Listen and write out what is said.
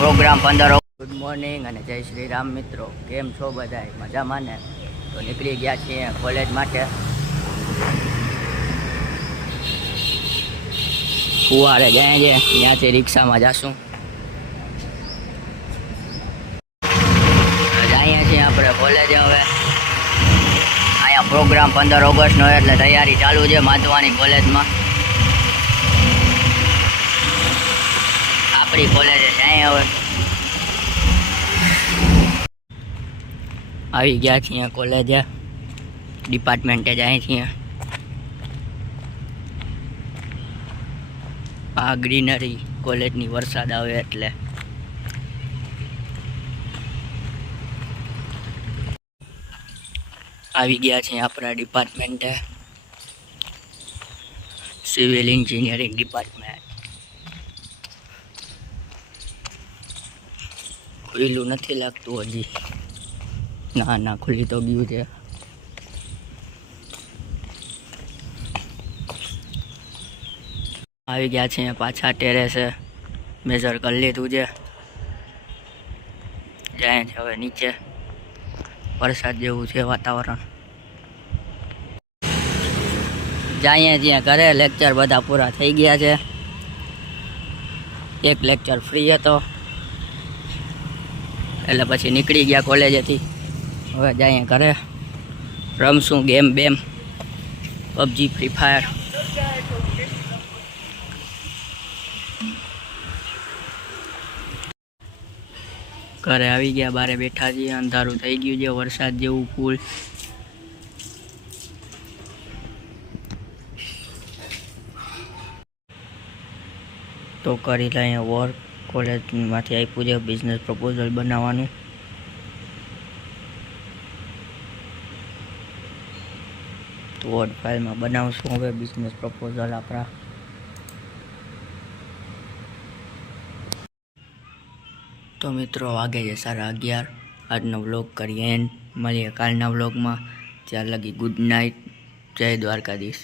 Programme 15 good morning અને જય શ્રી રામ મિત્રો, કેમ છો બધાય? મજામાં ને? તો નીકળી ગયા છીએ કોલેજ માટે. ફુવારે જાય છે, ત્યાંથી રિક્ષામાં જાશું. જઈએ છીએ આપણે કોલેજ. હવે અહીંયા પ્રોગ્રામ 15 ઓગસ્ટનો એટલે તૈયારી ચાલુ છે માધવાની કોલેજમાં. આપણી કોલેજે જાય હવે. આવી ગયા છીએ કોલેજે, ડિપાર્ટમેન્ટે જાય છીએ. આ ગ્રીનરી કોલેજની વરસાદ આવે એટલે. આવી ગયા છીએ આપણા ડિપાર્ટમેન્ટે, સિવિલ એન્જિનિયરિંગ ડિપાર્ટમેન્ટ. ખુલ્લું નથી લાગતું હજી. ના ખુલ્લી તો ગયું છે. આવી ગયા છે પાછા ટેરેસે, મેજર કરી લીધું છે. જાય છે હવે નીચે. વરસાદ જેવું છે વાતાવરણ. જઈએ ત્યાં ઘરે. લેક્ચર બધા પૂરા થઈ ગયા છે. એક લેક્ચર ફ્રી હતો એટલે પછી નીકળી ગયા કોલેજેથી. હવે જઈએ ઘરે. રમશું ગેમ બેમ, પબજી, ફ્રી ફાયર. ઘરે આવી ગયા, બારે બેઠા છીએ. અંધારું થઈ ગયું છે, વરસાદ જેવું ફૂલ. તો કરી લઈએ વર્ક. કોલેજમાંથી આપ્યું છે બિઝનેસ પ્રપોઝલ બનાવવાનું. તો વર્ડ ફાઇલમાં બનાવશું હવે બિઝનેસ પ્રપોઝલ આપણા. તો મિત્રો વાગે છે 11:30. આજનો વ્લોગ કરીએ એન્ડ. મળીએ કાલના વ્લોગમાં. ત્યાં લગી ગુડ નાઇટ. જય દ્વારકાધીશ.